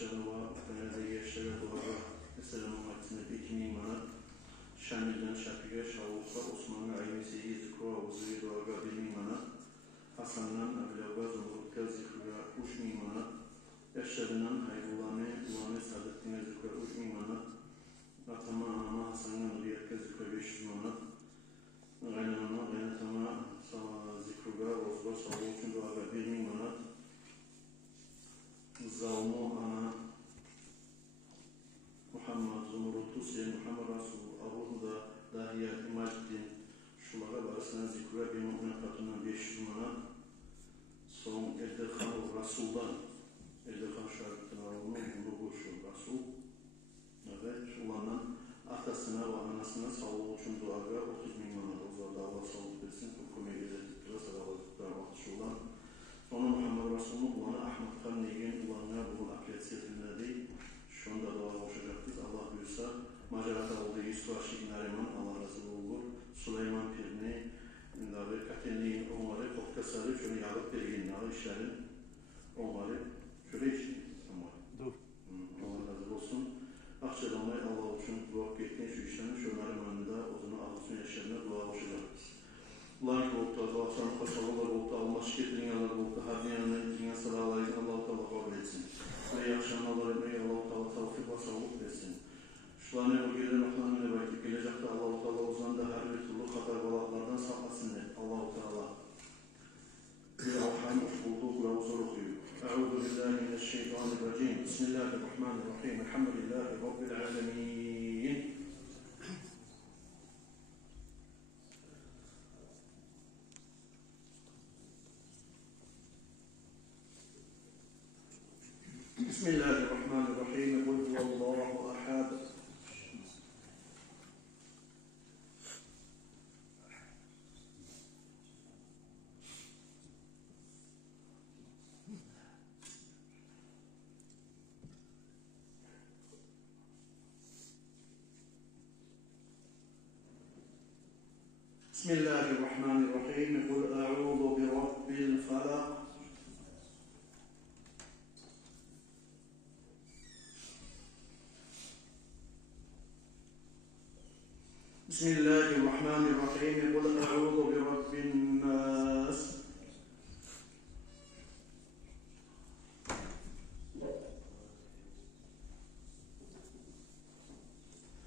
yaşlarına ve Fener'de yaşlara doğru Esselam'ın aksine 2.000 manat, Şamil'den Şafi'ye, Şavuk'a, Osmanlı Aymesi'ye, Zikru'a, Ozu'ya doğru 1.000 manat, Hasan'dan Abilag'a, Zumrut'a, Zikru'a 3.000 manat, yaşlarından Hayrullah'ı, Ulan'ı, Saadettin'e, Zikru'a 3.000 manat, Atama, Anama, Hasan'dan Riyak'a, Zikru'a 500 manat, Gaynanama, Gaynatama, Zikru'a, Ozba, Savuk'un doğru 1.000 manat, Zavmu, Ana, Muhammed, Zumrut, Hüseyin, Muhammed Rasul, Abu Huda, Dahiye, Maciddin, şulara barasına Zikru'a bir mu'min katından 500 manat, son Erdelhan Rasul'dan, Erdelhan Şahit'in oğlunun grubu şu Rasul, evet, ulanın atasına ve anasına sağlığı için duaga 30.000 manat, o zaman da Allah sağlık versin, hüküme gelecektir, sağlıklar vakti olan, sonra Muhammed Rasul'un ulanı Ahmet Khan Negin ulanına bu akreditiyetinde değil, şu anda dua hoşacaktır, Allah buyursa, Macerata olduğu Yusuf Aşık Nariman, Allah razı olur, Süleyman Pirni, Katenli'nin onları Koktasarı, şöyle yağlık belirgin, işlerin onları, şöyle işin, dur. Allah razı olsun. Akçadanlar Allah için dua ettiğin şu işlerin, şunların önünde, o zaman Allah'ın yaşlarına dua hoşacaktır. Like oldu, Allah'tan kaçalılar oldu, Allah şirketlerin yanlar oldu, her dünyanın dünya sadalarıyla Allah-u Teala kabul etsin. Ve yaşayanlar etmeyi Allah-u Teala tavfik ve sağlık versin. Şularını o gelen aklanına bakıp gelecekte Allah-u Teala o zaman da her bir türlü hatar balatlardan saklasın Allah-u Teala. Bir Allah'ın hoş bulduk ve huzur okuyor. Eûzu billahi mineşşeytanirracim. Bismillahirrahmanirrahim. Elhamdülillahi Rabbil alemin. Bismillahirrahmanirrahim. Kul huvallahu ahad. Bismillahirrahmanirrahim. Kul a'udhu bi rabbil falaq. Bismillahirrahmanirrahim. Kul a'udhu bi rabbin nas.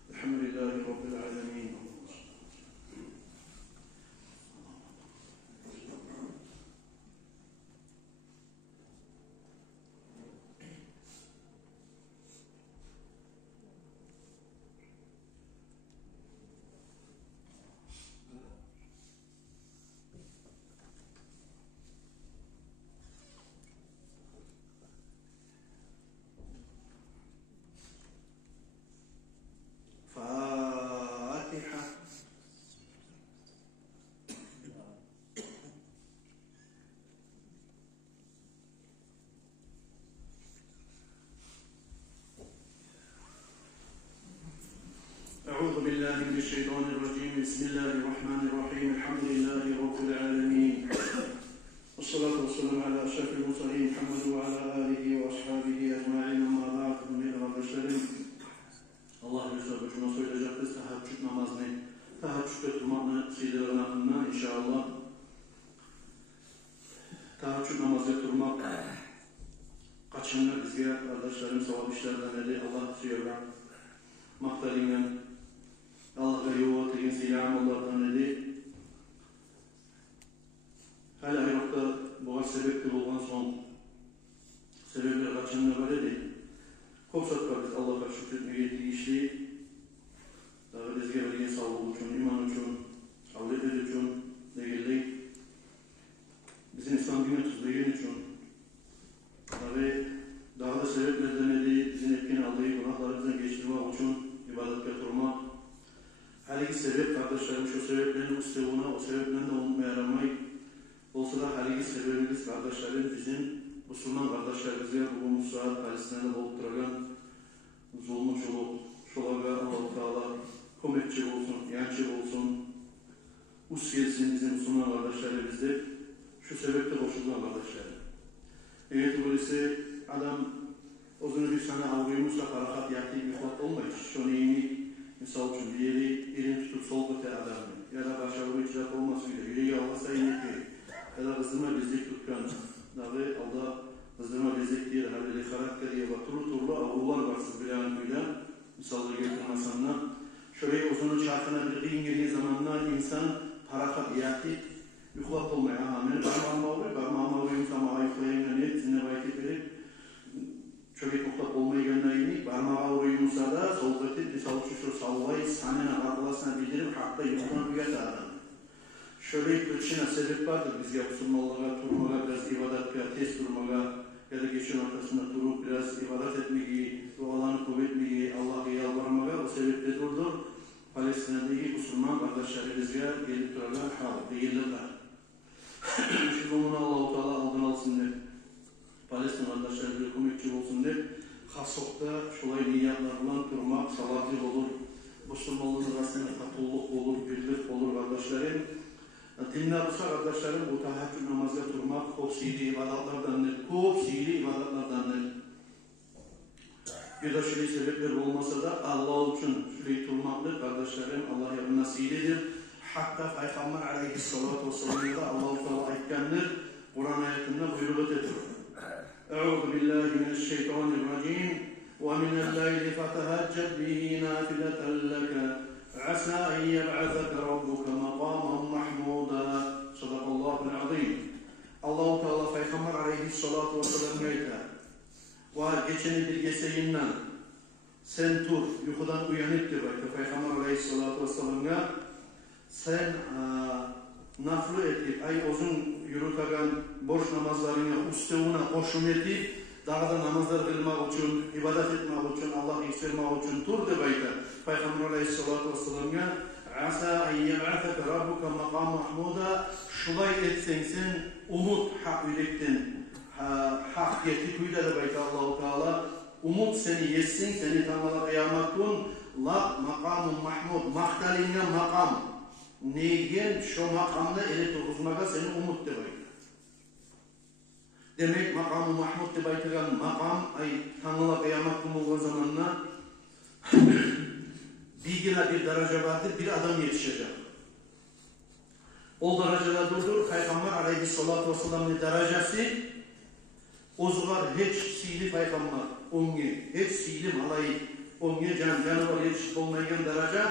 Elhamdülillahi Rabbil alemin. Fatiha. أعوذ بالله من الشيطان الرجيم. بسم الله الرحمن الرحيم. الحمد لله رب العالمين. والصلاة والسلام على أشرف المرسلين محمد وعلى آله وأصحابه أجمعين. أما بعد من البشرين. Allah Resulü şuna söyleyecektir. Teheccüd namazını, teheccüd tutmanı sizlerin aklına inşallah. Teheccüd namazı tutmak kaçınlar bizge kardeşlerim sevap işlerden dedi. Allah suyarlar. Maktalıyla Allah'a yuvatırın silahım Allah'tan dedi. Hala hayrakta boğa sebeptir olan son sebepler kaçınlar var dedi. Kopsatlar biz Allah'a şükretmeye yettiği işi daha bizge verdiğin sağlık için, iman için, avletler için değildi. Bizim İslam dini tuzlayın için ve daha da sebeplerden dedi, bizim etkin aldığı günahlarımızdan geçirmek için ibadet yaptırmak. Haliki sebep kardeşlerim şu sebeplerin üstevuna, o sebeplerini de unutmaya yaramayıp olsa da haliki sebebimiz kardeşlerim bizim Müslüman kardeşlerimize bu Musa Palestina'da olup duran zulmü çoluk, şolaga Allah-u Teala kometçi olsun, yançı olsun, us gelsin bizim Müslüman kardeşlerimizde şu sebeple boşulan kardeşlerim. Evet, böylesi adam uzun bir sana avruymuşsa parahat yakti yuhlat olmayız. Şunu iyi misal için bir yeri irin tutup sol kote adamı ya da baş avru icraat olması bile yüreği Allah'a inekli ya da kızdırma bizlik tutkan dahi Allah kızdırma bizlik değil halleri karakteri ve turlu avrular varsız bilen bilen misalları getirmesenler şöyle uzunun çarkına bir kıyın girdiği zamanlar insan parahat yakti yuhlat olmaya amen parmağıma avruymuşsa mağa yuhlayayım ne sizinle vakit verip şöyle toplap olmayı göndereyim. Parmağa uğrayımsa da sohbeti misal şu sallayı sanena katlasına bildirip hatta yukarı uyatardan. Şöyle kılçına sebep vardır. Biz yapsınmalığa, turmağa, biraz ibadet, test durmağa ya da geçen ortasında durup biraz ibadet etmeyi, dualarını kuvvetmeyi, Allah'a yalvarmağa o sebeple durdur. Palestina'daki Müslüman kardeşlerimizce gelip durarlar, değildirler. Şu bunu Allah-u Teala aldın alsın diye. Palestin kardeşlerimize hükümetçi olsun diye hasokta şolay niyatlarla durmak, salatlı olur. Müslümanlığın arasında tatululuk olur, birlik olur kardeşlerim. Dinler olsa kardeşlerim bu tahaccüd namazga durmak, kopsili ibadatlardandır. Kopsili ibadatlardandır. Bir de şöyle sebepler olmasa da Allah için şöyle durmaklı kardeşlerim Allah yarın nasibidir. Hatta Peygamber aleyhissalatu vesselam'da Allah-u Teala ayetkendir. Kur'an ayetinde buyruğu ediyor. أعوذ بالله من الشيطان الرجيم ومن الليل فتهجد به نافلة لك عسى أن يبعثك ربك مقاما محمودا صدق الله العظيم الله تعالى Peygamber aleyhissalatu vesselam ayetler ve geçeni bir geseyinden sen tur yukudan uyanıp diyor Peygamber aleyhissalatu vesselam'a sen naflı etip, ay uzun yürütegen boş namazlarına, üstevuna koşum etip, daha da namazlar kılmak için, ibadet etmek için, Allah'ı istemek için tur de bayta. Peygamber aleyhissalatu vesselam'a asa en yeb'ateke rabbuka makam mahmuda şulay etsen sen umut hak yürekten, hak yeti kuyda de bayta Allah-u Teala umut seni yetsin, seni tamala kıyamettun, la makamun mahmud, mahtalinge makam. Neygen şu makamda ele turguzmaga seni umut debaydı. Demek makamı Mahmud debaytıgan makam ay tanrıla kıyamet kumulgan zamanla bir derece vardır, bir adam yetişecek. O derecede durdur, Peygamber aleyhissalatu vesselam'ın derecesi o zaman hiç sili Peygamber, onge, hiç sili malayı, onge canavar yetişip olmayan derece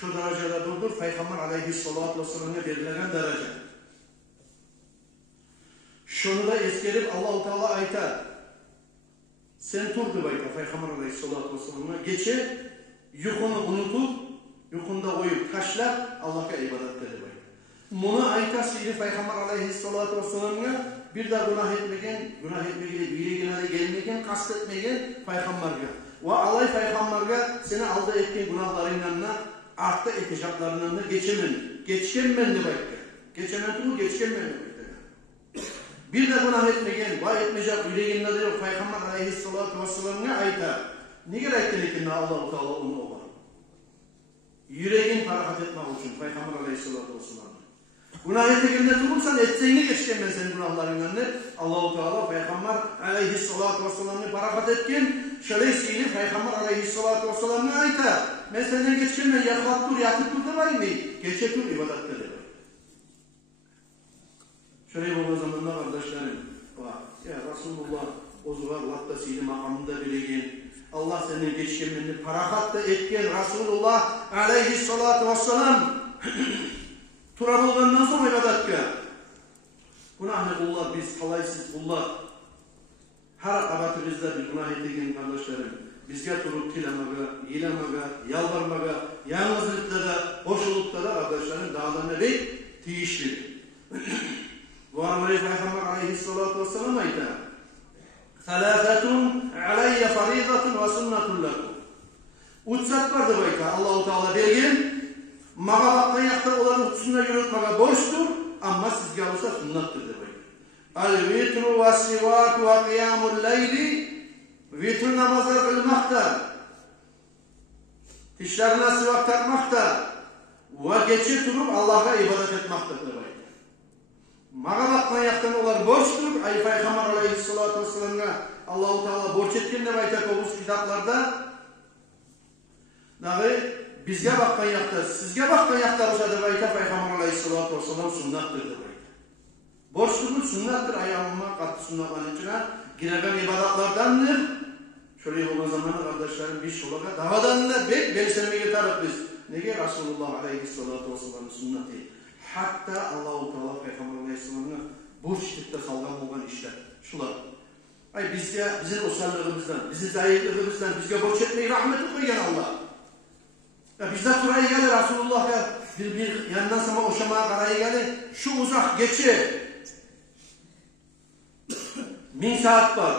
şu derecede durdur, Peygamber aleyhissalatu vesselam'a verilen derece. Şunu da eskerip Allah-u Teala aytar. Sen turdu bayta Peygamber aleyhissalatu vesselam'a geçe, yukunu unutup, yukunda koyup taşlar Allah'a ibadet dedi bayta. Bunu aytar sili Peygamber aleyhissalatu vesselam'a bir de günah etmegen, yüreğine de gelmegen, kastetmegen Peygamber'e. Ve Allah Peygamber'e seni aldı ettiğin günahlarından artta eteceklarından da geçemen de bayta. Geçemen tu geçemen de bayta. Bir de günah etmegen, vay etmeyecek yüreğinde de yok Peygamber aleyhissalatu vesselam'a ayta. Ne gerektiğini ki Allah-u Teala onu olar. Yüreğin parahat etmek için Peygamber aleyhissalatu vesselam'a. Günah etmegende durursan etseğini geçemen senin günahlarından da Allah-u Teala Peygamber aleyhissalatu vesselam'a parahat etken şöyle seyli Peygamber aleyhissalatu vesselam'a ayta. Ben senden geçemen yatıp dur demeyin mi? Geçe dur ibadette de. Şöyle bu zamanlar kardeşlerim, ya Resulullah o zaman Allah'ta sili makamında bilegen, Allah senin geçkemenini parahatta etken Resulullah aleyhissalatu vesselam tura bulgandan sonra ibadatka. Günahlı kullar biz, halaysız kullar, her akabatımızda bir günah ettiğin kardeşlerim, bizge turup tilemaga, yilemaga, yalvarmaga, yalnızlıkta da, hoşlukta da kardeşlerim dağlarına bir tiyişlidir. Bu anlayı Peygamber aleyhissalatu vesselam ayta. Thalathatun aleyye faridatun ve sunnatun lakum. Uçsat vardı bayta Allah-u Teala belgen. Mağa baktan yakta olan uçsuna yürütmeye borçtur. Ama sizge olsa sunnattır de bayta. Al-vitru ve sivaku ve qiyamul leyli. Vitr namazlar kılmakta. Dişlerine sivak takmakta. Ve geçip durup Allah'a ibadet etmektedir bayta. mağa bakkan yaktan olar borçtur. Ay Peygamber aleyhissalatu vesselam'a Allah-u Teala borç etken de aytak olmuş kitaplarda. Dağı bizge bakkan yakta, sizge bakkan yakta olsa da aytak Peygamber aleyhissalatu vesselam sunnattır da aytak. Borçtur sunnattır. Ayağıma kattı sunnatların içine giregen ibadatlardandır. Şöyle olan zamanı kardeşlerim biz şolaga dağdan da belirselmeye getirdik biz. Nege Resulullah aleyhissalatu vesselam'ın sünneti. Hatta Allah-u Teala Peygamber aleyhisselam'ın borç tipte salgan olan işler. Şular. Ay bizge, bizim osallığımızdan, bizim zayıflığımızdan bizge borç etmeyi rahmeti koygan Allah. Ya bizde turayı gelir Resulullah'a bir yandan sana oşamaya karayı gelir. Şu uzak geçi. 1000 saat var.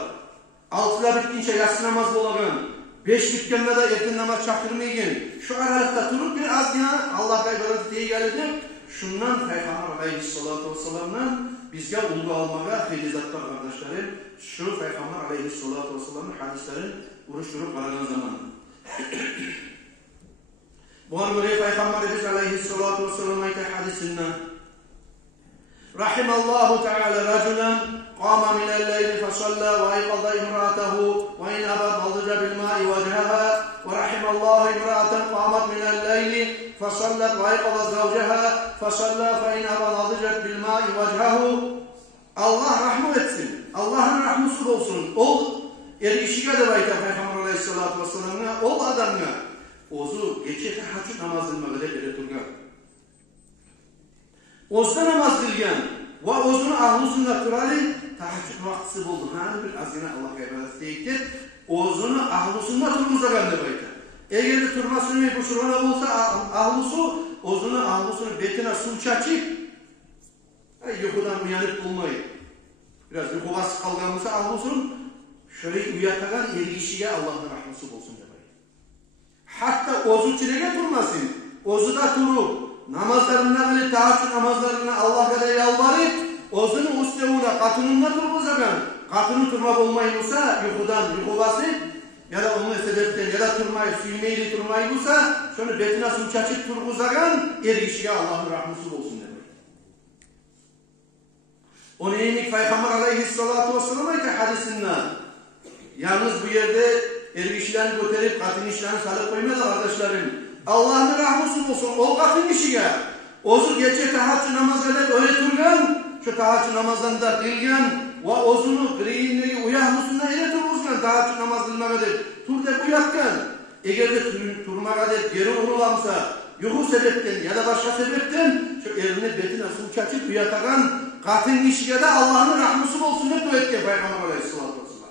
6'la bitkince yatsı namazı olağın. 5 bitkende de erken namaz çakırmayın. Şu aralıkta durup bir az yana Allah gaybaratı diye geldi. Şundan Peygamber aleyhissalatu vesselam'dan bizge ulgu almağa feyizatlar kardeşlerim. Şu Peygamber aleyhissalatu vesselam'ın hadislerin uruşturup aranan zamanı. Bu arada Peygamberimiz aleyhissalatu vesselam'a ait hadisinden Rahimallahu Teala raculan qama minel leyli fasalla ve ayqadha imra'atahu ve in abad aldıca bil ma'i vecehaha ve rahimallahu imra'atan qamat minel leyli fasallat ve ayqadha zavceha fasalla fe in abad aldıca bil ma'i vecehahu. Allah rahmet etsin. Allah'ın rahmeti olsun. Ol erişige de bayta Peygamber aleyhissalatu vesselam'a ol adamına ozu geçe tahajjud namaz kılmağa bile turgan. Ozda namaz kılgan ve ozunu ahlusunda turalı tahajjud vaktisi buldu. Hani bir azgına Allah gaybaratı deyiktir. Ozunu ahlusunda turmuzdagan da bayta. Eğer de turmasını bu şurana olsa ahlusu ozunu ahlusunun betine su çaçıp yukudan uyanıp bulmayı. Biraz yuku bası kalganmışsa ahlusun şöyle uyatagan erişige Allah'ın rahmeti olsun da bayta. Hatta ozu çilege durmasın. Ozu da turup namazlarına bile tahajjud namazlarına Allah'a da yalvarıp ozunu ustavuna katınında turmazagan katını turma olmayınsa yukudan yuku basıp ya da onun sebepten ya da turmayı suymayı turmayınsa şunu betine su çaçıp turguzagan erişige Allah'ın rahmeti olsun demek. O neymiş Peygamber aleyhissalatu vesselam'a ki hadisinden yalnız bu yerde erişilerini götürüp katın işlerini salıp koymadı kardeşlerim. Allah'ın rahmeti olsun. Ol katın işige. Ozu geçe tahajjud namazıyla öğretirgen, şu tahajjud namazında kılgan ve ozunu greyinliği uyahlusunda ile turmuzgan tahajjud namaz kılmağa deyip tur dep uyatkan. Eğer de turmağa deyip geri uğrulamsa yuhu sebepten ya da başka sebepten şu eline betine su çaçıp uyatagan katın işige de Allah'ın rahmeti olsun hep dua etti Peygamber aleyhissalatu vesselam.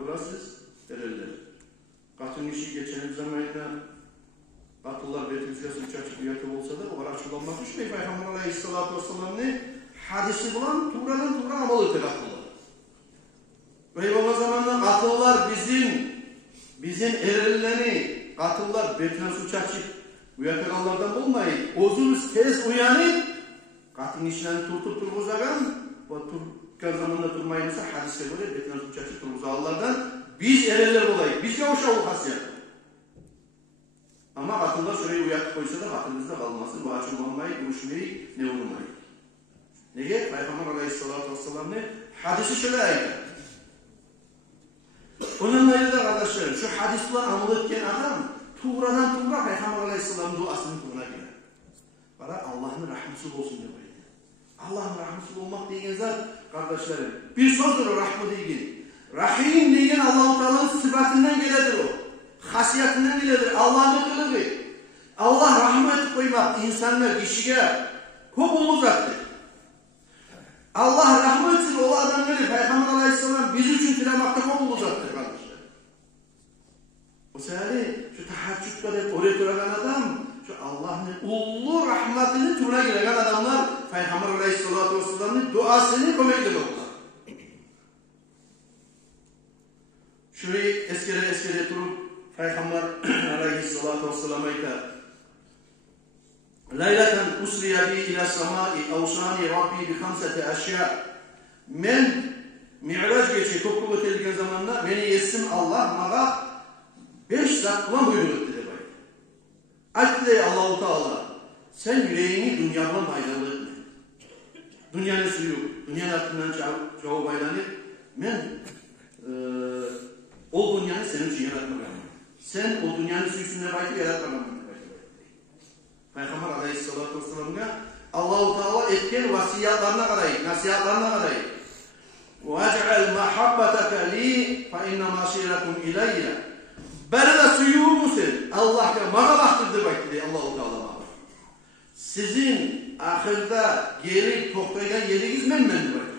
Burası derelidir. Katın işi geçen zamanında katıllar betimizde su çaçıp uyatı olsa da o kadar açılanmak düşmeyi Peygamber aleyhissalatu vesselam'ın hadisi bulan tuğradan tuğra amalı öte katıllar. Ve o zamanlar katıllar bizim erellerini katıllar betine su çaçıp uyatılanlardan olmayın. Ozunuz tez uyanıp katın işlerini turtup turguzagan ve turgan zamanında turmayınsa hadise göre betine su çaçıp turguzağlardan biz ereller olayız. Bizge o şavu hasiyat. Ama katıllar şurayı uyatıp koysa da katılımızda kalmasın. Bu açılmamayı, görüşmeyi, ne olmayı. Neye? Peygamber aleyhissalatu vesselam ne? Hadisi şöyle aydı. Onunla da kardeşlerim, şu hadisler amel etken adam tuğradan tuğra Peygamber aleyhissalamın duasının tuğruna girer. Bana Allah'ın rahmeti olsun demeyi. Allah'ın rahmeti olmak diyen zat kardeşlerim. Bir sözdür o rahmet diyen. Rahim diyen Allah-u Teala'nın sıfatından geledir o. Hasiyetinden geledir. Allah'ın kılığı. Allah rahmet koymak insanlar kişiye hukumu zattır. Allah rahmet etsin o adamları Peygamber aleyhisselam biz için dilemakta hukumu zattır kardeşler. O sehali şu tahajjudda hep oraya duragan adam şu Allah'ın ullu rahmetini turuna giren adamlar Peygamber aleyhissalatu vesselam'ın duasını komekler oldular. Şurayı eskere turup Peygamber aleyhissalatu vesselam'a ita Leyleten usriya bi ila samai avsani Rabbi bi khamsati aşya men mi'raç geçe kopku ötelgen zamanla beni yesim Allah mağa 5 zat bulan buyurdu dedi bay. Aytti Allah-u Teala Sen yüreğini dünyadan aydalı etme. Dünyanın suyu, dünyanın hakkından çoğu baylanır. Ben o dünyanı senin için yaratmadım. Sen o dünyanın suyusunda belki yaratmadın. Peygamber aleyhissalatu vesselam'a Allah-u Teala etken vasiyatlarına karayı, nasihatlarına karayı. وَاجْعَلْ مَحَبَّتَكَ لِي فَاِنَّ مَاشِرَكُمْ اِلَيْهِ Berede suyu musun? Allah'a bana baktırdı belki Allah-u Teala. Sizin ahirde geri toplayan yeriniz menmendir belki.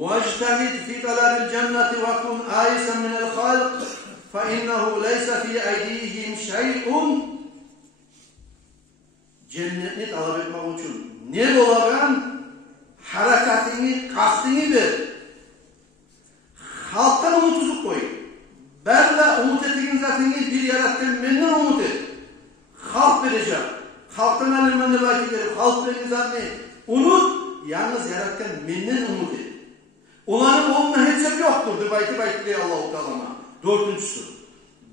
وَاجْتَهِدْ فِي طَلَبِ الْجَنَّةِ وَكُنْ آيِسًا مِنَ الْخَلْقِ فَاِنَّهُ لَيْسَ فِي اَيْدِيهِمْ شَيْءٌ Cennetini talep etmek için ne olarak harekatini, kastini ver. Halktan umutsuzluk koy. Berle umut ettiğin zatini bir yaratken memnun umut et. Halk verecek. Halktan alimlerine belki verip halk verecek zatini unut. Yalnız yaratken memnun umut et. Onların onunla hecep yoktur. Belki diye Allah-u Teala'ma. Dördüncüsü.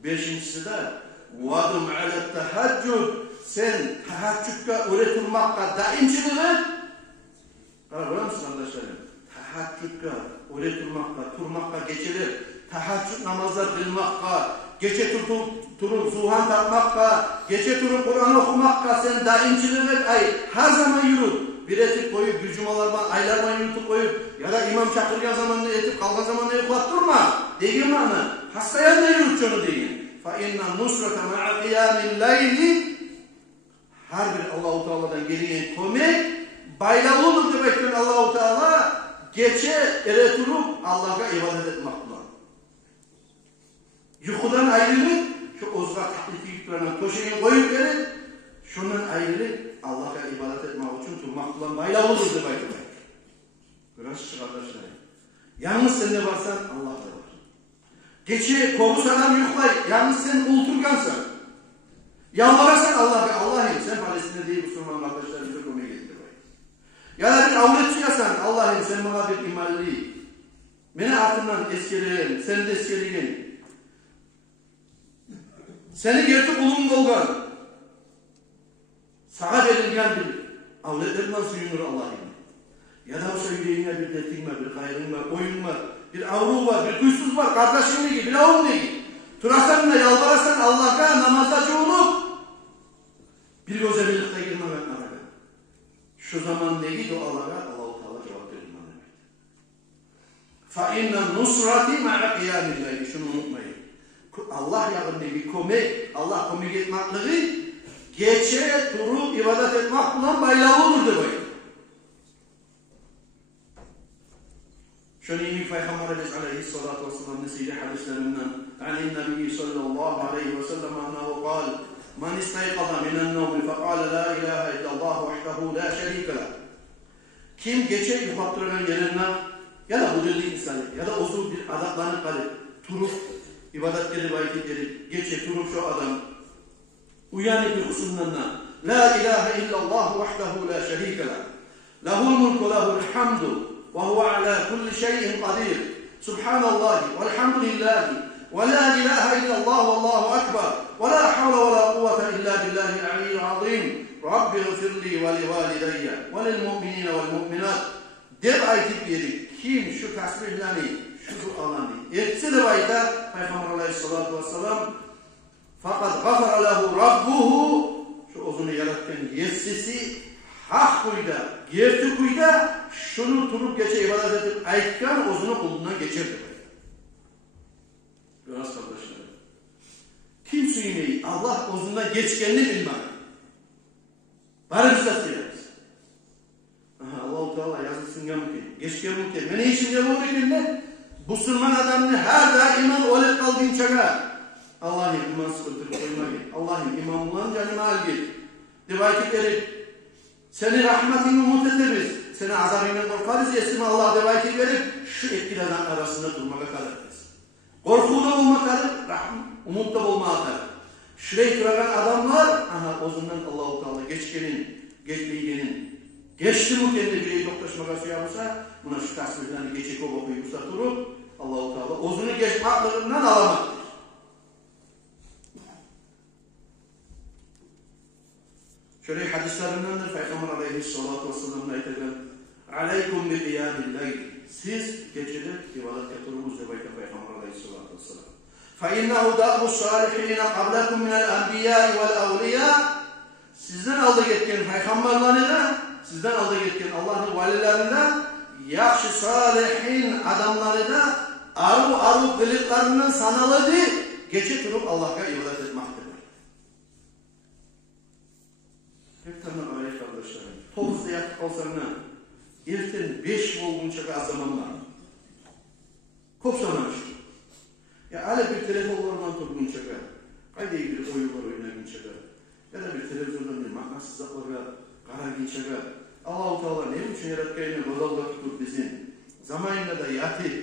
Beşincisi de وَدُمْ عَلَى التَّحَجُّدِ Sen teheccüdde öğretilmekle daimcilik et. Görüyor musun kardeşlerim? Teheccüdde öğretilmekle, turmakla geçilir. Teheccüd namazlar kılmakla, gece turup zuhan takmakla, gece turup Kur'an okumakla sen daimcilik et. Her zaman yürü. Bir etip koyup, bir cumalardan, aylardan yürütüp koyup ya da imam çakırgan zamanında etip, kalkan zamanında yuklap durma. Değil mi ana? Hastaya da yürüt onu deyin. فَاِنَّ النُّسْرَةَ مَعَ قِيَامِ اللَّيْلِ Her bir Allah-u Teala'dan geriye kömek bayrağı olur demektir Allah-u Teala geçe ereturup Allah'a ibadet etmekle. Yuhudan ayrılık şu ozga taklifi yüklenen köşeye koyup verip şundan ayrılık Allah'a ibadet etmek için durmakla bayrağı olur demektir. Biraz kardeşlerim. Yalnız sen ne varsan Allah da var. Geçe kovu saran yuklay. Yalnız sen ulturgansan. Yalvarırsan Allah'ım sen Palestin'de değil Müslüman kardeşlerimize konuya getir. Ya da bir avletçiyasan Allah'ım sen bana bir imalli. Beni altından eskileyin, seni de eskileyin. Seni gerçek ulum dolgan. Sağa verilgen bir avletlerinden suyunur Allah'ım. Ya da o yüreğine bir dertin var, bir gayrın var, oyun var, bir avru var, bir duysuz var, kardeşin gibi, bir avun gibi. Turasanla yalvarırsan Allah'a namazda çoğunluk. Bir göze birlikte girmemek adına. Şu zaman neydi o Allah'a? Allah-u Teala cevap verilmem demektir. فَاِنَّ النُّسْرَةِ مَعَ قِيَامِ اللّٰهِ Şunu unutmayın. Allah yarın bir komik, Allah komik etmekleri geçe durup ibadet etmek bundan bayrağı olur demek. Şöyle iyi Peygamberimiz aleyhissalatu vesselam nesili hadislerinden عن النبي صلى الله عليه وسلم أنه قال من استيقظ من النوم فقال لا إله إلا الله وحده لا شريك له Kim geçe yukarıdan yerinden ya da hudurlu insanı ya da uzun bir adaklanıp kalıp turup ibadetleri vakit edip geçe turup şu adam uyanık bir husunlarına La ilahe illallah vahdehu la şerike lah lehul mulku lehul hamdu ve huve ala kulli şeyin kadir subhanallahi velhamdülillahi ve la ilahe illallah vallahu ekber ve la havle ve la kuvvete illa billahi al-aliyyil azim Rabbi gfirli ve li valideyye ve lil mu'minine vel mu'minat der ayetip yedik. Kim şu tasbihlerini, şu dualarını etse de bayta Peygamber aleyhissalatu vesselam fakat gafara lehu rabbuhu şu ozunu yaratken yetsisi hak kuyda, gerti kuyda şunu turup geçe ibadet edip ayetken ozunu kulundan geçirdi. Biraz kardeşler. Kim suyuneyi Allah ozundan geçkenini bilmez. Bari biz de suyarız. Allah-u Teala yazısın mümkün. Geçken mümkün. Beni için de bu bilirler. Bu Müslüman adamını her daim öyle kaldığın çağa. Allah'ım iman sıkıntı koymayın. Allah'ım iman bulan canıma al git. Devayet verip seni rahmetini umut ederiz. Seni azabından korkarız. Esime Allah devayet verip şu etkilerden arasında durmaya kalırız. Korkuda olmak kalır, umutta olmaya kalır. Şuraya duran adamlar ozundan Allah-u Teala geçmeyenin geçti mi kendi bireyi doktaşmaka suyarsa buna şu tasvirlerini geçik o bokuyu uzatırıp Allah-u Teala ozunu geçmaklığından alamaktır. Şöyle hadislerindendir Peygamber aleyhissalatu vesselam'ın ayetinden aleykum bi qiyamil leyl. Siz gecede ibadet yapınız diye Peygamber aleyhissalatu vesselam. فَاِنَّهُ دَعْبُ الصَّالِحِينَ قَبْلَكُمْ مِنَ الْاَنْبِيَاءِ وَالْاَوْلِيَاءِ. Sizden aldı getken peygamberlerine, sizden aldı getken Allah'ın valilerine, yakşı salihin adamları da arı kılıklarının sanalıdı, geçe durup Allah'a ibadet etmektedir. Hep tane aile kardeşlerim, 9'da yatıp olsana, erten 5 olgunca az zamanlar. Kopsanamış. Ya hala bir telefonlarından toplumca, kayda ilgili oyunlar oynayınca, ya da bir televizyondan bir makasızlıklara kararınca, Allah-u Teala ne için yaratkayını bozalda tutup bizim, zamanında da yatıp,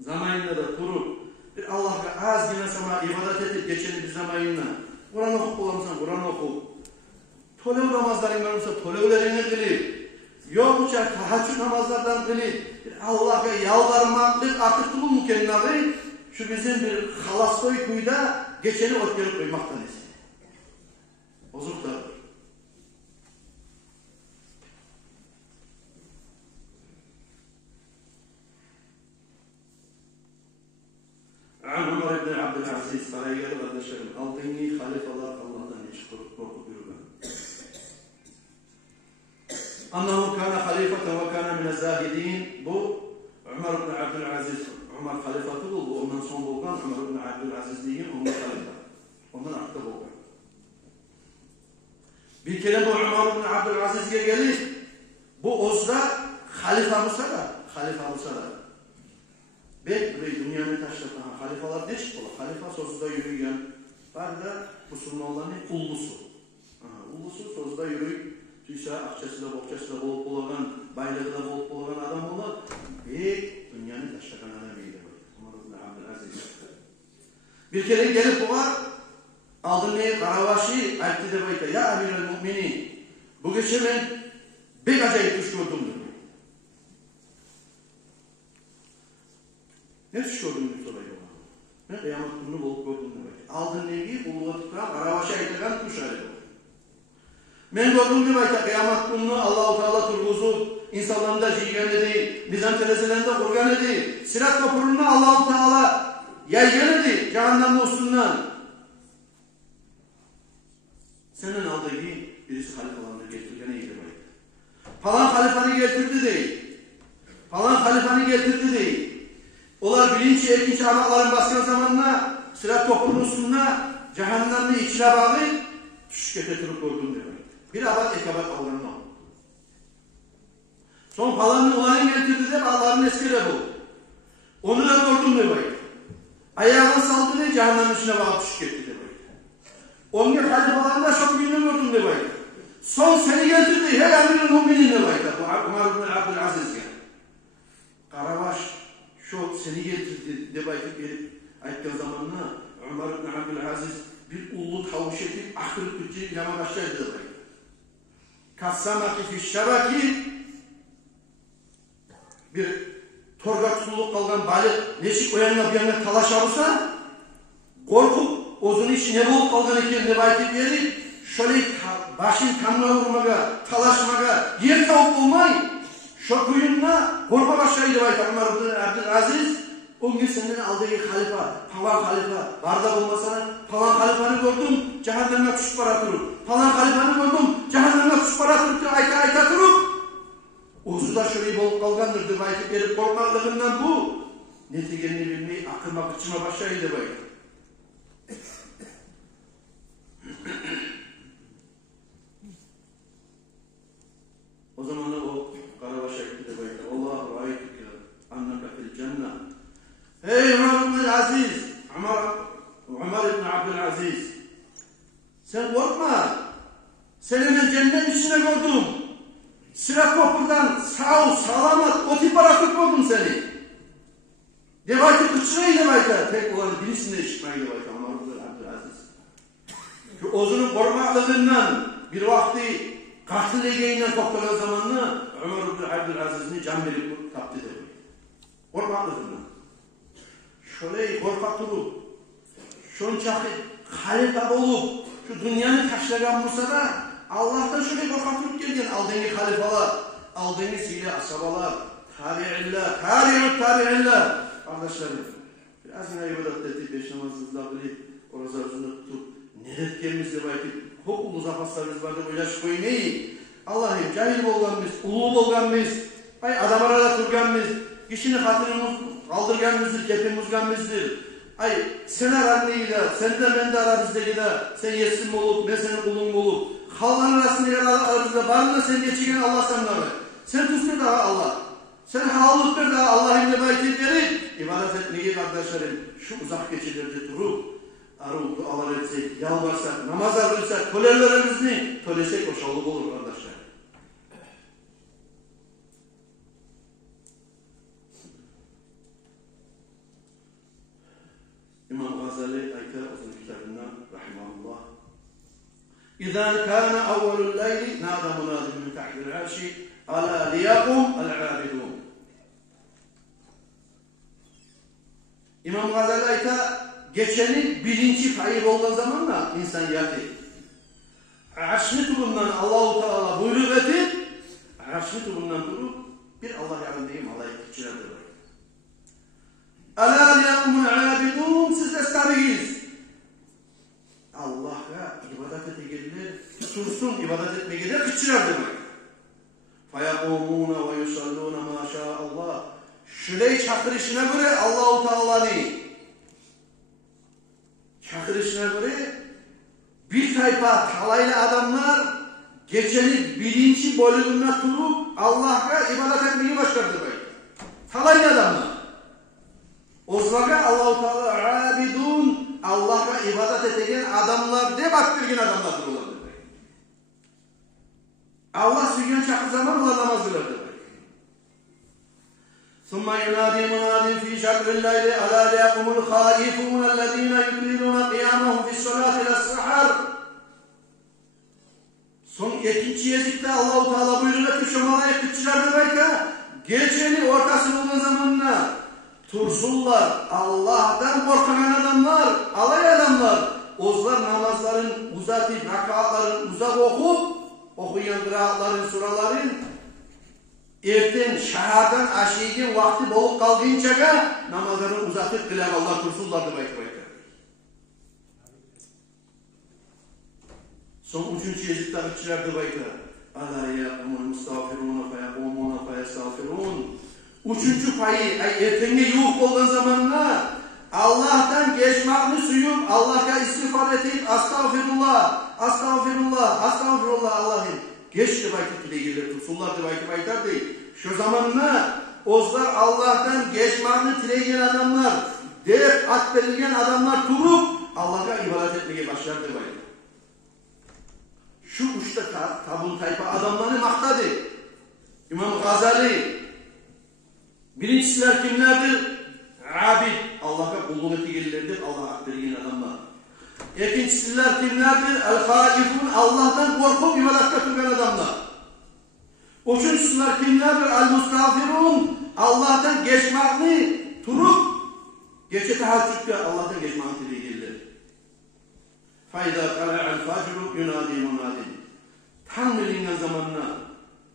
zamanında da durup, bir Allah'a az yine sana ibadet edip geçeni bir zamanında, Kur'an okup olamazsan Kur'an okup, tolev namazların varsa tolevlerini kılıp, yoksa tahaccüd namazlardan kılıp, bir Allah'a yalvarmaklık artık tutun mu kendine abi, şu bizim bir halastoy kuyuda geçeni ortaya koymaktan istiyor. Bozuklardır. Ömer ibn Abdülaziz, sarayları kardeşlerim, aldığını halifeler Allah'tan hiç korkup yürümen. Annahu kana halifeten ve kana mine zahidin. Bu Ömer ibn Abdülaziz, Ömer halifatı buldu. Ondan sonra bulgan Ömer ibn Abdülaziz deyin, onun halifa. Ondan artık bulgan. Bir kere bu Ömer ibn Abdülaziz'e gelir. Bu Ozra halifamıza da. Belki dünyanın taşlatan halifalar deşik olur. Halifa sözde yürüyen var da Müslümanların ullusu. Ullusu sözde yürüyüp tüysa akçasıyla bokçasıyla bolup bulagan, bayrağıyla bolup bulagan adam olur. Belki dünyanın taşlatan adamıydı. Ömer ibn Abdülaziz. Bir kere gelip bu var. Aldırmayı Karavaş'ı ayıptı de bayta. Ya Amirul Müminin, bu gece ben bir acayip tuş gördüm dedi. Ne tuş gördüm dedi soruyor. Ben kıyamet gününü bulup gördüm dedi. Aldırmayı uluvatıktan Karavaş'a ayıtıkan tuş ayıdı. Ben gördüm dedi bayta. Kıyamet gününü Allah-u Teala turguzu insanlarında jiygen değil, nizam teleselerinde kurgan değil. Sirat köprünü Allah-u Teala yaygan değil. Cehennemde üstünden. Senin aldığı birisi halifalarını getirdiğine iyi demek. Falan halifanı getirdi değil. Falan halifanı getirdi değil. Onlar birinci, ikinci anakların baskan zamanına sırat topluluğun üstüne cehennemli içine bağlayıp tuş getirip gördüm demek. Bir abat ekabat avlanma. Son falanın olanı getirdi de Allah'ın eskide bu. Onu da gördüm demek. Ayağını saldı de cehennemin içine bağlayıp tuş getirdi demek. Onun gibi halifalarında çok gününü gördüm de baydı. Son seni getirdi, her Amirul Müminin de baydı. Bu Ömer ibn Abdülaziz'e. Karavaş, şu seni getirdi de baydı gelip ayıtken zamanına Ömer ibn Abdülaziz bir ullu tavuş edip akıl kütçü ilama başlaydı de baydı. Kassamaki fişşabaki bir torga tutulup kalgan balık neşik o yanına bir yanına talaş alırsa korkup Ozunu içine bulup kaldan iken rivayet edildi. Şöyle başın kanına vurmaga, talaşmaga, yer tavuk bulmay. Şu kuyunla korkma başlayı rivayet Ömer ibn Abdülaziz. O gün senden aldığı halifa, falan halifa, barda bulmasana, falan halifanı gördüm, cehennemle tuş para durup. Falan halifanı gördüm, cehennemle tuş para durup diye ayta durup. Ozu da şöyle bulup kalgandır rivayet edilip korkmalığından bu. Netigenini bilmeyi akılma kıçıma başlayı rivayet. O zaman da o Karavaş'a gitti de bayıldı. Allahu râitüke anneke fil cennet. Ey Ömer ibn Aziz, Ömer ibn Abdülaziz, sen korkma. Seni ben cennet içine gördüm. Sırat köprüden sağlamat, o tip bırakıp gördüm seni. Devaytı kıçırayı devaytı. Tek olan birisinde işitmeyi devaytı Ömer ibn Abdülaziz. Şu ozunun korumaklığından bir vakti katil egeğinden toplanan zamanını Ömer ibn Abdülaziz'ini can verip taptı dedi. Korumaklığından. Şöyle korkak durup, şunçaki halife olup, şu dünyanın taşlayan Musa'da Allah'tan şöyle korkatup gelgen aldığını halifalar, aldığını sile asabalar, tabi'iller, tabi'iller. Kardeşlerim, biraz yine ibadet edip, beş namazlıkla bilip, orası arasında tutup, ne etkenimizde belki hukuklu zapaslarımız vardı, oylaş koymayı. Allah'ım cahil bolganmiz, ulu bolganmiz, ay adam arada turganmiz, kişinin hatırımız kaldırganmizdir, kepimizganmizdir. Ay sen aranlıyla, sen de men de aramızdakıyla, sen yesin olup, ben senin kulun olup, halkların arasında aramızda barında sen geçigen Allah sanları. Sen tuzlu daha Allah. Sen halık bir daha Allah'ın nebaketleri ibadet etmeyi kardeşlerim şu uzak geçilerde durup arul dualar etsek, yalvarsak, namaz alırsak, tölelerimizni tölesek o şalık olur kardeşler. İmam Gazali Ayta uzun kitabından rahimahullah İzâ kâne evvelul leyli nâda munâdim min tahdil arşi alâ liyakum el-âbidûn. İmam Gazali Ayta geçenin bilinci kayıp olduğu zamanla insan yatır. Arşını tubundan Allah-u Teala buyruk edip arşını tubundan durup bir Allah yarındayım Allah'ı küçülerdir. Alâ liyakum el-âbidûn siz de tabiiz. Allah'a ibadet edegeller tutursun ibadet etmegeller küçülerdir. فَيَقُومُونَ وَيُسَلُّونَ مَا شَاءَ اللّٰهِ Şüley çakırışına göre Allah-u Teala'nın çakırışına göre bir tayfa talaylı adamlar gecenin bilinci bölümüne turup Allah'a ibadet etmeyi başlardı. Talaylı adamlar. Ozlaga Allah-u Teala abidun Allah'a ibadet edegen adamlar de baktırgın adamlar dururlar. Allah sügün çakır zaman onlar namaz kılardı. ثُمَّ يُنَادِي مُنَادٍ فِي شَطْرِ اللَّيْلِ أَلَا لِيَقُمُ الْخَائِفُونَ الَّذ۪ينَ يُطِيلُونَ قِيَامَهُمْ فِي الصَّلَاةِ لَلسَّحَرِ Son ikinci yazıkta Allah-u Teala buyuruyor ki şu malayı kıtçılardı belki gecenin ortası olduğu zamanla tursullar, Allah'tan korkan adamlar, alay adamlar ozlar namazların uzatıp, rakatların uzak okuyan kıraatların, suraların erten şahardan aşığın vakti bolup kaldığınca namazlarını uzatıp kılar Allah tursullardı belki. Son üçüncü yazıkta kıtçılardı belki. Alâ yâkumul mustağfirûne feyakumûne feyestağfirûn. Üçüncü payı, ertenge yuh olan zamanla Allah'tan geçmakını suyup Allah'a istiğfar edip astağfirullah, astağfirullah, astağfirullah Allah'ım. Geçti vakit bile gelir, tutsunlar da vakit baytar değil. Şu zamanla ozlar Allah'tan geçmakını tileyen adamlar, dert atbedilen adamlar durup Allah'a ibadet etmeye başlardı vakit. Şu uçta tabun tayfa adamları maktadı. İmam Gazali birincisiler kimlerdir? Abid, Allah'a kulluk ettiğilerdir, Allah'a akbedilen adamlar. İkincisiler kimlerdir? El-Haifun, Allah'tan korkup ibadette tutan adamlar. Üçüncüsüler kimlerdir? El-Mustafirun, Allah'tan geçmakını turup, geçe tahaccüdde Allah'tan geçmakını dileyenler. فَاِذَا قَلَعَ الْفَجْرُ يُنَادِي مُنَادٍ Tam bilinen zamanla,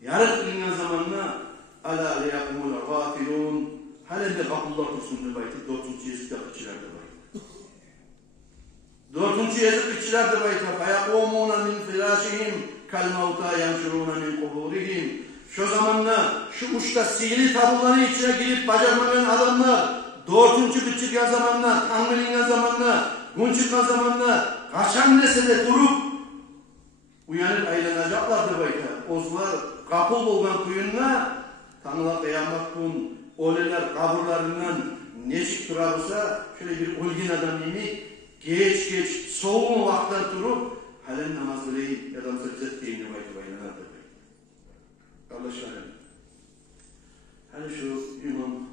yarık bilinen zamanla أَلَا لِيَقُمُ الْغَافِلُونَ halen de kapılar kursunlu bayti, dördüncü yazıkta kıçılardı bayti. Dördüncü yazık kıçılardı bayti. فَيَقُومُونَ مِنْ فِرَاشِهِمْ كَالْمَوْتَى يَنْشُرُونَ مِنْ قُبُورِهِمْ Şu zamanla, şu uçta sihirli tabuların içine girip bacarmayan adamlar, dördüncü kıçırgan zamanla, tanrılingen zamanla, gunçıkan zamanla, kaçan nesede durup, uyanıp aylanacaklardı bayti. Ozlar kapıl olgan kuyunla, tanrılar kıyamet kun, Oleler kaburlarından neşik durarsa şöyle bir ulgin adam yemek geç soğuk vakitten durup halen namaz kılayım ya da mısırcet deyimle baylanardı. Kardeşlerim, hani şu İmam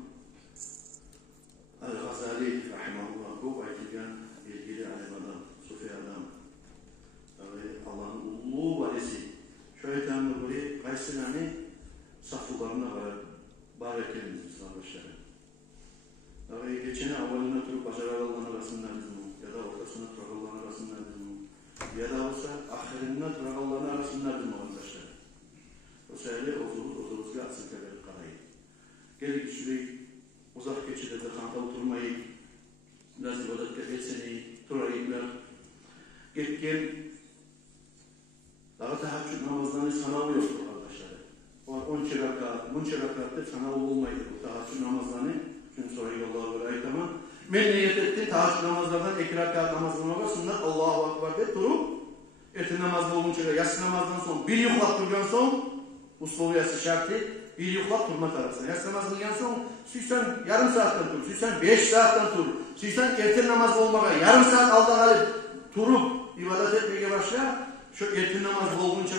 El-Gazali rahimahullah bu baytilgen bilgili alim adam, sufi adam Allah'ın ulu valisi şöyle tanrı burayı Kaysilani saflılarına var. Barekemiz kardeşlerim. Geçen avvalına durup başarılarının arasında bizim ya da ortasına turakalların arasında bizim ya da olsa ahirinde turakalların arasında taşınlardım arkadaşlar. O sayede ozuruzga asılka verip kalayı. Gelip şurayı uzak geçirde kanta oturmayı, biraz ibadetle etseneyi, turayıklar. Getken, daha tahaccüd namazlarını sanağı yoktur arkadaşlar. 10 rakatta sanağı olmaydı bu tahaccüd namazlarını. Çünkü sonra Allah'a göre aytama. Men niyet ettim tahaccüd namazlardan 2 rakat namazlarına basınlar. Allahu Akbar de durup, ertesi namazda olunca yatsı namazdan son bir yuhlap durgan son, usloviyası şartı, bir yuhlap durma tarafına. Yatsı namaz kılgan son, süysen yarım saatten tur, süysen 5 saatten tur, süysen ertesi namaz olmağa yarım saat alda kalıp turup ibadet etmeye başla. Şu ertesi namaz olunca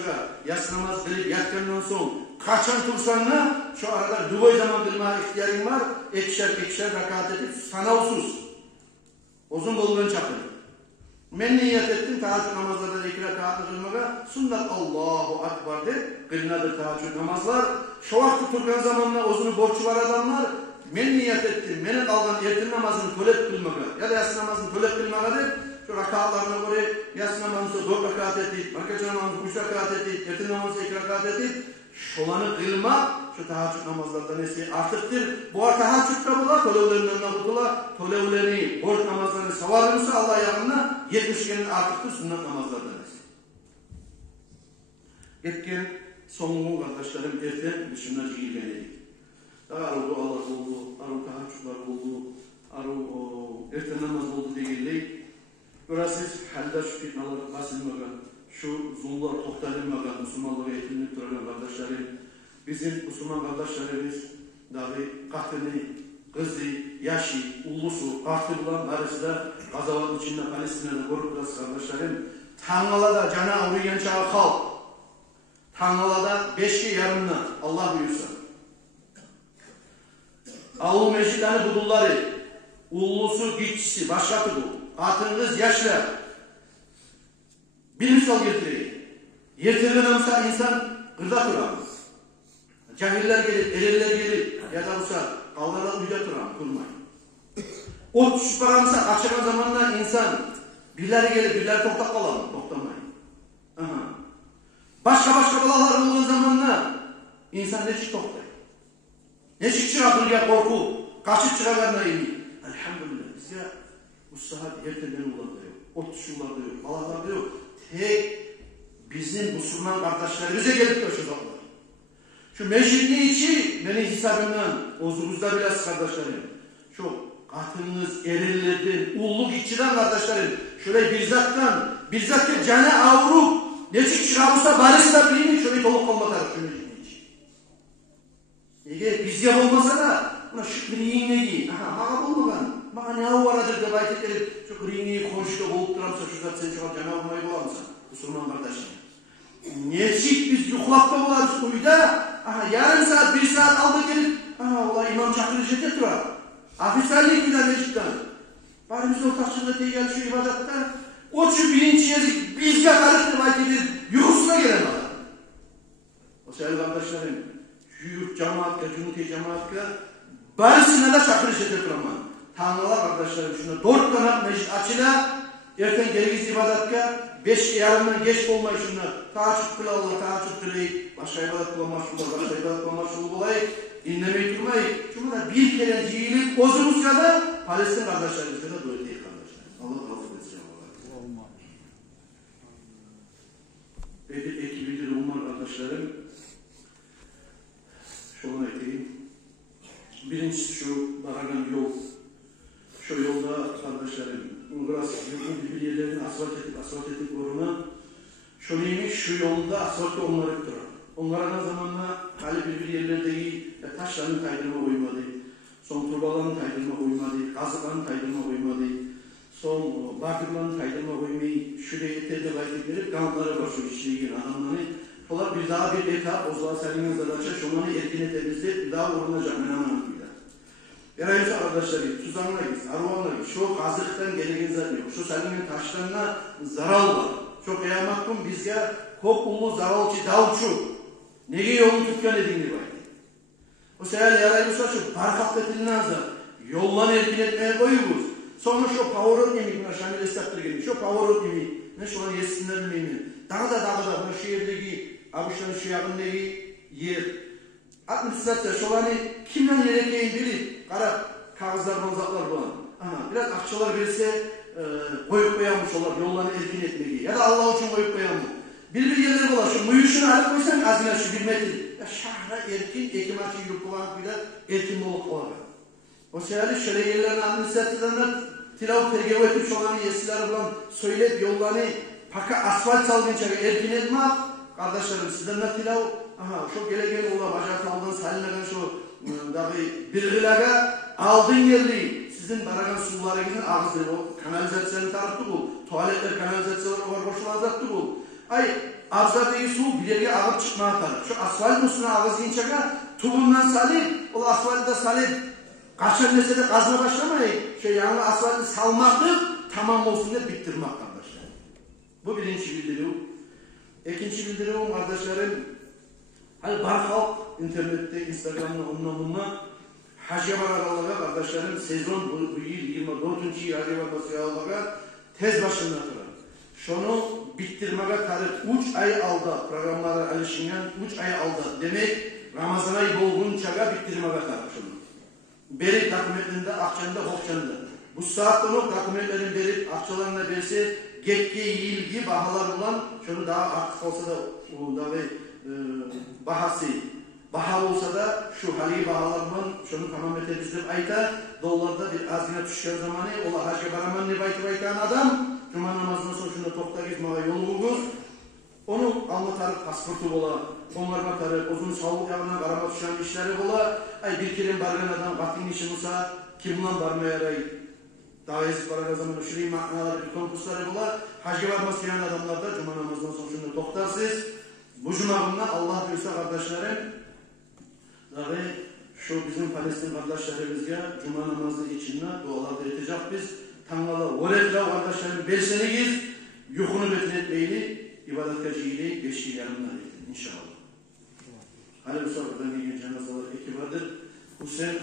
yatsı namaz kılıp yatkandan son kaçan tursanla şu arada duvay zaman kılma ihtiyarın var, ekşer rakat edip sanalsız. Uzun bolgan çapın. Men niyet ettim tahaccüd namazlarda 2 rakatlı kılmağa, sundat Allahu Akbar de kılınadır tahaccüd namazlar. Şu vakti turgan zamanla uzunu borçlu var adamlar, men niyet ettim, menin algan ertesi namazını tölep kılmağa ya da yatsı namazını tölep kılmağa de şu rakatlarına göre yatsı namazını 4 rakat edip, markaçı namazını 3 rakat edip, ertesi namazını 2 rakat edip, şolanı kılmak şu tahaccüd namazlardan esi artıktır. Bu ar tahaccüdda bula, tölevlerinden kutula, tölevlerini, borç namazlarını savarımızsa Allah yanına 70'genin artıktır sünnet namazlardan esi. Etken sonunu kardeşlerim erten dışına girgen edik. Daha arı dualar oldu, arı tahaccüdlar oldu, arı erten namaz oldu degilley. Burası halda şu fitnalar basılmagan, şu zullar toxtalınmagan, Müslümanlığa eğitimli duran kardeşlerim, bizim Müslüman kardeşlerimiz dahi katını, kızı, yaşı, ulusu, artı bulan arasında Gazavat'ın içinde Palestina'da korup burası kardeşlerim, Tanrı'da cana uğrayan çağı kalk, Tanrı'da 5'e yarımına Allah buyursa. Ağul meclislerini budulları, ulusu, gitçisi, başlatı bu. Katınız yaşlı. Bir misal getireyim. Yetirilen olsa insan gırda duramaz. Cahiller gelir, eliler gelir. Ya da olsa kavgalar uyda duramaz, durmayın. O düşüp paramsa açılan zamanla insan birileri gelir, birileri toktak kalalım, toktamayın. Aha. Başka balalar olduğu zamanla insan ne çık toktay. Ne çık çırakırga korku, kaçıp çırakarına iyi. Elhamdülillah bizge bu saat erteden ularda yok, ot düşülarda yok, balalarda yok. Tek bizim Müslüman kardeşlerimize gelip taşıdaklar. Şu meşritli içi benim hesabımdan ozumuzda biraz kardeşlerim. Şu katınız erillerden, ulluk içiden kardeşlerim. Şöyle bizzattan canı avrup ne çıkışırabısa barışla bileyim şöyle toluk kalmatar şu meşritli içi. Eğer bizge olmasa da buna şükriyim ne giyin. Aha olmadan. Bana ne avaradır da bayt edelim. Şu kırıyını konuşta bulup duramsa şu zat sen çıkar cana avmayı bulamasa. Müslüman kardeşim. Neçik biz yuhlakta bularız uyda. Yarım saat, 1 saat aldı gelip. Ola imam çakırı şirket durar. Afisarlık bir de mecitten. Bari biz ortaçlığında diye gel şu ibadatta. O şu bilinç yedik. Bizge karıştır bayt edelim. Yuhusuna gelen adam. O sevgili kardeşlerim. Yurt cemaatka, cumhuriyet cemaatka. Barısına da çakırı şirket duramaz. Tanrılar kardeşlerim şuna 4 tane meclis açıla erten gereksiz ibadatka 5 yarımdan geç olmayı şuna tahaccüd kıla Allah tahaccüd kılayıp başka ibadat kılamaşulu bulayıp dinlemeyi durmayıp şuna bir kere cihilip ozumuz kadar Palestin kardeşlerimizde de böyle değil kardeşler. Allah razı etsin. Bedir ekibidir umman kardeşlerim. Şunu ekleyeyim. Birincisi şu baragan yol. Şu yolda kardeşlerim, burası yurtun bir yerlerini asfalt ettik uğruna. Şunuymuş şu yolda asfaltta onları durar. Onlara zamanla hali bir yerlerde iyi, taşların kaydırma uymadı. Son turbaların kaydırma uymadı, kazıkların kaydırma uymadı. Son bakırların kaydırma uymayı, şuraya yeterli gayret verip kanatlara başlıyor işleyen adamları. Olar bir daha bir etap, o zaman senin zadaça şunları erkine temizleyip bir daha uğrunacak. Yarayınca arkadaşlar, tuzağına gitsin, arvağına gitsin. Şu kazıktan gelegen zat yok. Şu senin taşlarına zaral var. Şu kıyamatın bizge kop ulu zaralçı davçu. Nege yolunu tutkan edin gibi. O sefer yarayınca şu parkakta dilinazda yollan erkin etmeye koyuyoruz. Sonra şu pavorot yemeği, buna şamil estaptır gelmiş. Şu pavorot yemeği, ne şu an yesinler bilmeyin. Daha da bu şehirdeki abuşların şu yakındaki yer administrasyon şolanı kimden yerekeyin bilip kara kağızlar manzaklar bulan. Ama biraz akçalar verirse koyup koyanmış olar yollarını erkin etmeyi ya da Allah için koyup koyanmış. Bir yerleri bular şu muyuşunu alıp koysan azine şu bir metre. Ya şahra erkin ekim açı yürüp kullanıp bir de erkin olup koyar. O sebeple şöyle yerlerini administrasyonlar tilav tergev etip şolanı yesileri bulan söyleyip yollarını paka asfalt salgınca erkin etmek. Kardeşlerim sizden de tilav şu gelegen ola bacağı saldan salinegen şu dahi bilgilaga aldın yerli sizin baragan sulara gidin ağızları o kanalizasyonu tarafı bu. Tuvaletler kanalizasyonu var boşulazaktı bu. Ay ağızlardaki su bir yere ağıp çıkmaya taraf. Şu asfalt üstüne ağız yiyinçaka tubundan salip o asfaltı da salip kaçan mesele kazma başlamayın. Yanına asfaltı salmaktır tamam olsun diye bittirmek kardeşler. Bu birinci bildirim. İkinci bildirim kardeşlerim. Hani bar halk internette, Instagram'da, onunla bununla Hacı Barakalı'na kardeşlerim sezon bu yıl 24. yıl Hacı Barakalı'na tez başında duran. Şunu bittirmeye tarih 3 ay aldı programlara alışınan 3 ay aldı. Demek Ramazan ayı dolgunçaga bittirmeye tarih şunu. Beri dokumentinde, akçanda, hokçanda. Bu saatte o dokumentlerin berip akçalarına verse getki, ilgi, bahalar olan şunu daha artık olsa da daha bahası baha olsa da şu hali bahalarından şunu tamam etebizdir ayta dolarda bir azine düşken zamanı ola hacı baraman ne baytan adam cuma namazından sonra şunu tokta gitmeye yolu bulur onu anlatarıp pasportu ola onlar batarıp uzun sağlık yanına karama düşen işleri ola ay bir kelin bargan adam vatin işi olsa kimden barmayaray daha eski bargan zamanı şurayı maknaları bir konkursları ola hacı varmasıyan adamlar da cuma namazından sonra şunu toktarsız bu cumağımda Allah bilse kardeşlerim ve şu bizim Palestin kardeşlerimizge cuma namazı içinde dualarda edecek biz Tanrı'la öğretle kardeşlerim berseniz yuhunu betin etmeyli ibadet kaçıyla beşiği yanımdan edin inşallah. Hani bu sabırdan bir gün cenazalar eki vardır. Hüseyin